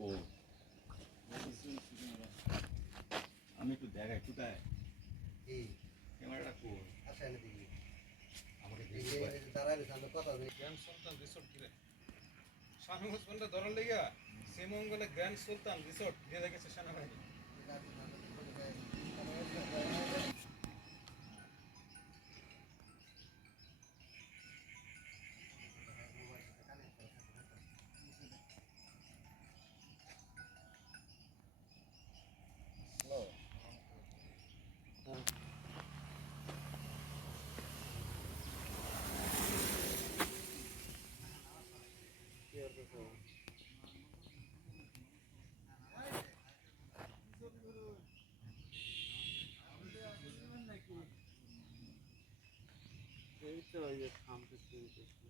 ও আমি একটু দেখাই কোথায় এই ক্যামেরাটা কো আসে না দেখি আমাকে এই দেখি যে দাঁড়ালে সামনে কথা বলি গ্র্যান্ড সুলতান রিসোর্ট কিরে স্বামী হোসেনটা ধরার লেগে শ্রীমঙ্গলে গ্র্যান্ড সুলতান রিসোর্ট দিয়ে গেছে সেনাবাহিনী। এই তো ওই যে থামতে শুনতেছি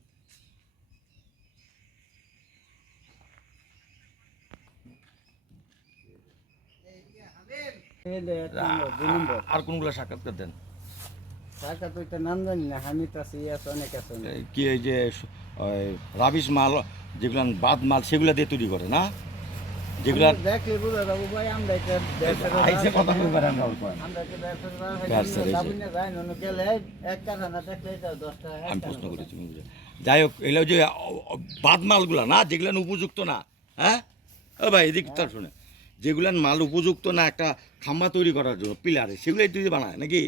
আর কোনগুলো সাক্ষাৎকার দেন টাকা তো এটা নাম জানি না আমি তো আছি আছে অনেক আছে কি এই যে রাবিশ মাল যেগুলো বাদ মাল সেগুলো দিয়ে তৈরি করে না যেগুলো দেখলে বুঝা যাবো ভাই আমরা এটা আইসে কথা বলতে পারেন না অল্প আমরা এটা ব্যবসার এই যে। ব্যবসা যাই না গেলে এক টাকা না দেখলে এটা 10 টাকা আমি প্রশ্ন করেছি বুঝলে। যাই হোক এগুলো যে বাদ মালগুলা না যেগুলো উপযুক্ত না হ্যাঁ ও ভাই এদিক তার শুনে যেগুলো মাল উপযুক্ত না একটা খাম্বা তৈরি করার জন্য পিলারে সেগুলোই তৈরি বানায় নাকি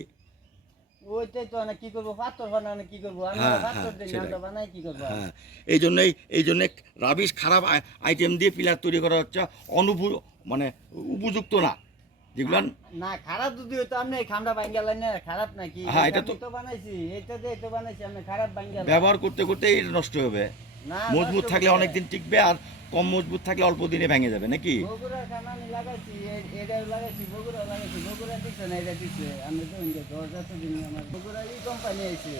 ওইটাই তো না কি করবো পাথর বানানো কি করবো আমি হ্যাঁ, পাথর হ্যাঁ, দিই সেটাই। না বানাই কি করবো হ্যাঁ এই জন্যে রাবিশ খারাপ আইটেম দিয়ে পিলার তৈরি করা হচ্ছে মানে উপযুক্ত না যেগুলো না খারাপ যদি হইতো আপনি খান্ডা ভাঙ্গালেন না খারাপ নাকি হ্যাঁ, এটা তো- তো বানাইছি এটা দিয়ে তো বানাইছি আপনি খারাপ ভাঙ্গালেন ব্যবহার করতে করতেই নষ্ট হবে না মজবুত থাকলে অনেক দিন টিকবে আর কম মজবুত থাকলে অল্প দিনে ভেঙে যাবে নাকি বগুড়া খানা আমি লাগাইছি এটা লাগাইছি বগুড়া দিচ্ছে না এটা দিচ্ছে আমি তো দরজা তো দিন আমার বগুড়া এই কোম্পানি আইছে